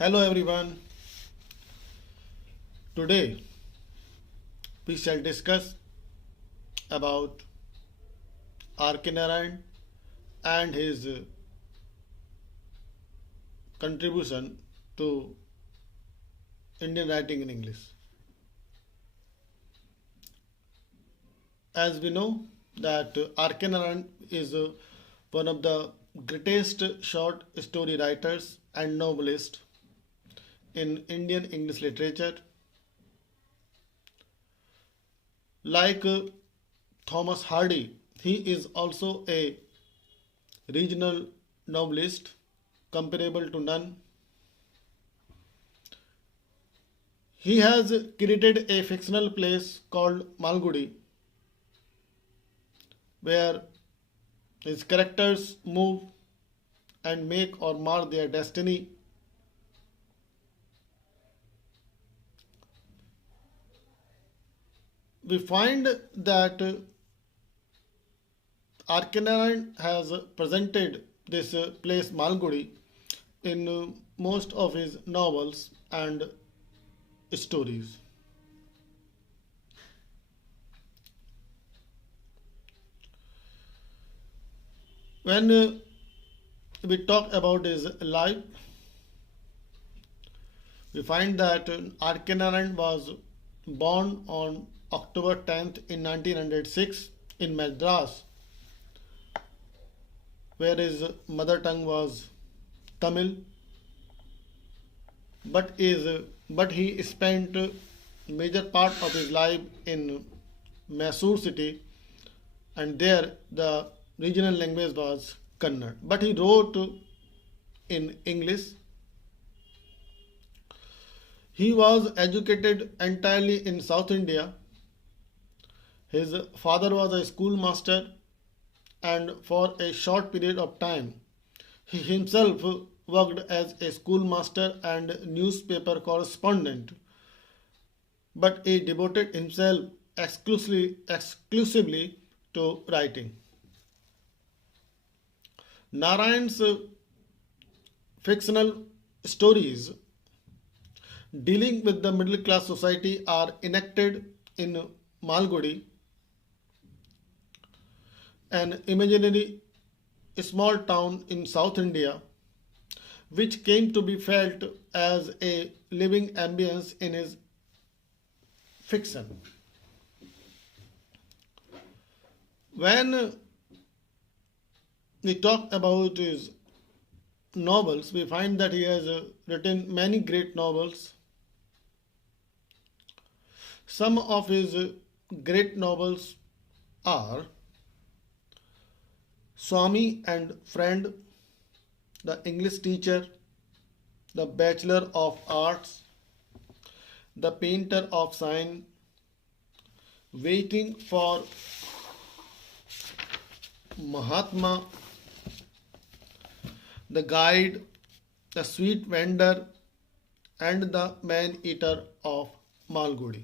Hello everyone. Today we shall discuss about R.K. Narayan and his contribution to Indian writing in English. As we know that R.K. Narayan is one of the greatest short story writers and novelists in Indian English literature. Like Thomas Hardy, he is also a regional novelist comparable to none. He has created a fictional place called Malgudi where his characters move and make or mar their destiny. We find that R.K. Narayan has presented this place Malgudi in most of his novels and stories. When we talk about his life, we find that R.K. Narayan was born on October 10th in 1906 in Madras, where his mother tongue was Tamil, but he spent major part of his life in Mysore city, and there the regional language was Kannada. But he wrote in English. He was educated entirely in South India. His father was a schoolmaster, and for a short period of time, he himself worked as a schoolmaster and newspaper correspondent, but he devoted himself exclusively to writing. Narayan's fictional stories dealing with the middle class society are enacted in Malgudi, an imaginary small town in South India, which came to be felt as a living ambience in his fiction. When we talk about his novels, we find that he has written many great novels. Some of his great novels are Swami and Friend, The English Teacher, The Bachelor of Arts, The Painter of Sign, Waiting for Mahatma, The Guide, The Sweet Vendor, and The Man Eater of Malgudi.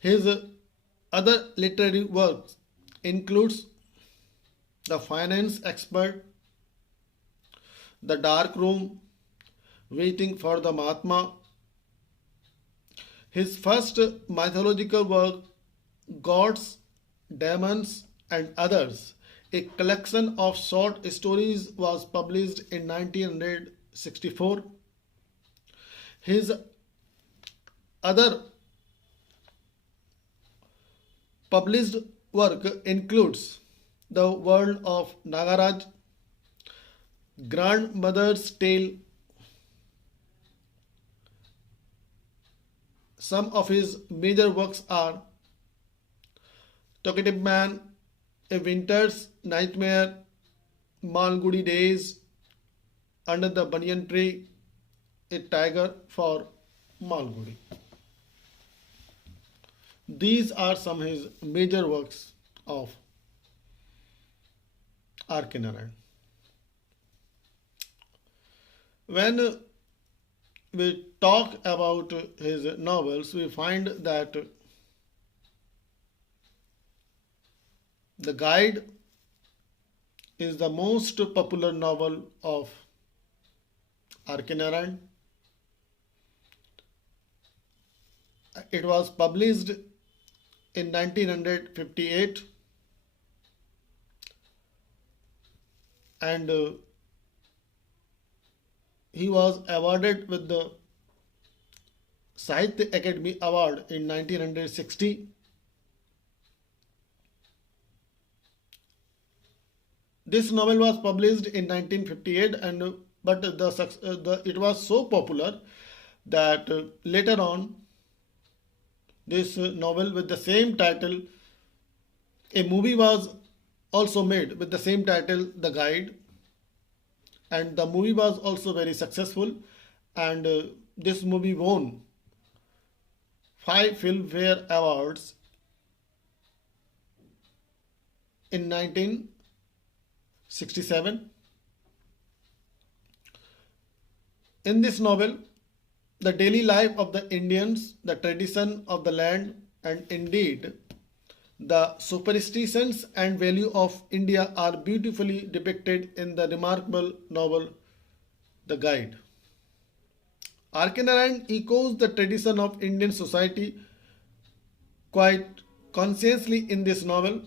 His other literary works includes The Finance Expert, The Dark Room, Waiting for the Mahatma. His first mythological work, Gods, Demons and Others, a collection of short stories, was published in 1964. His other published work includes The World of Nagaraj, Grandmother's Tale. Some of his major works are Talkative Man, A Winter's Nightmare, Malgudi Days, Under the Banyan Tree, A Tiger for Malgudi. These are some of his major works of R.K. Narayan. When we talk about his novels, we find that The Guide is the most popular novel of R.K. Narayan. It was published in 1958 and he was awarded with the Sahitya Academy Award in 1960. This novel was published in 1958 and but it was so popular that later on this novel with the same title, a movie was also made with the same title, The Guide, and the movie was also very successful, and this movie won 5 Filmfare Awards in 1967. In this novel, the daily life of the Indians, the tradition of the land, and indeed the superstitions and value of India are beautifully depicted in the remarkable novel The Guide. R.K. Narayan echoes the tradition of Indian society quite consciously in this novel.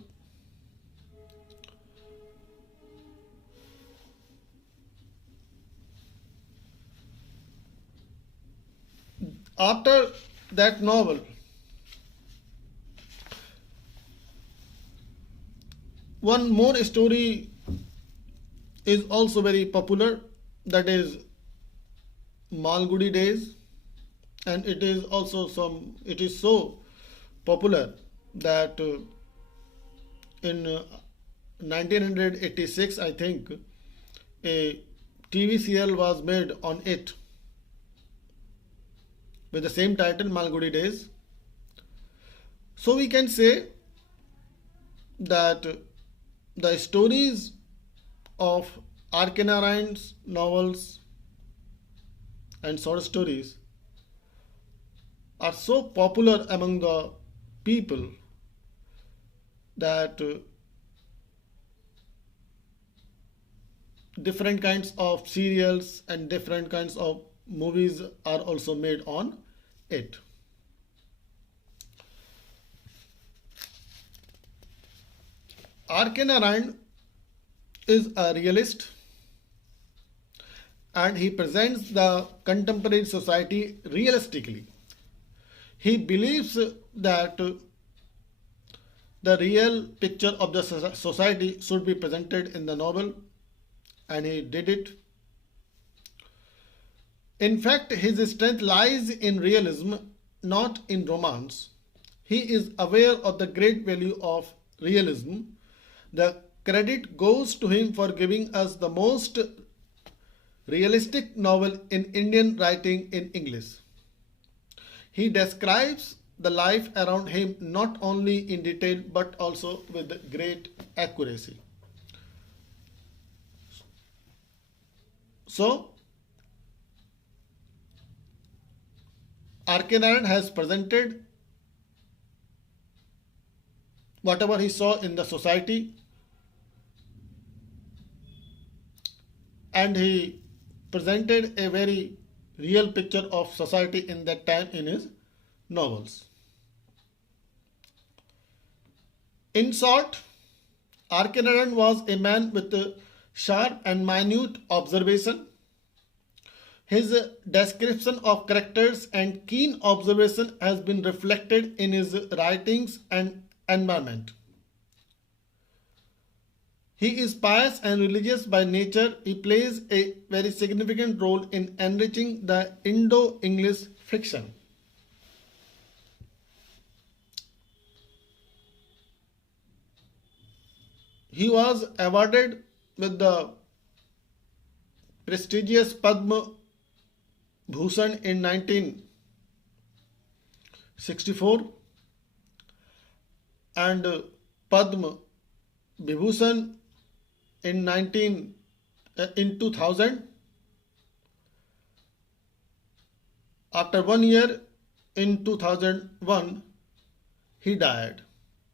After that novel, one more story is also very popular, that is Malgudi Days, and it is so popular that in 1986 I think a TV serial was made on it with the same title, Malgudi Days. So we can say that the stories of R.K. Narayan's novels and short stories are so popular among the people that different kinds of serials and different kinds of movies are also made on it. R.K. Narayan is a realist and he presents the contemporary society realistically. He believes that the real picture of the society should be presented in the novel, and he did it. In fact, his strength lies in realism, not in romance. He is aware of the great value of realism. The credit goes to him for giving us the most realistic novel in Indian writing in English. He describes the life around him not only in detail but also with great accuracy. So, R.K. Narayan has presented whatever he saw in the society, and he presented a very real picture of society in that time in his novels. In short, R.K. Narayan was a man with a sharp and minute observation. His description of characters and keen observation has been reflected in his writings and environment. He is pious and religious by nature. He plays a very significant role in enriching the Indo-English fiction. He was awarded with the prestigious Padma Bhushan in 1964 and Padma Vibhushan in 2000. After 1 year, in 2001, he died.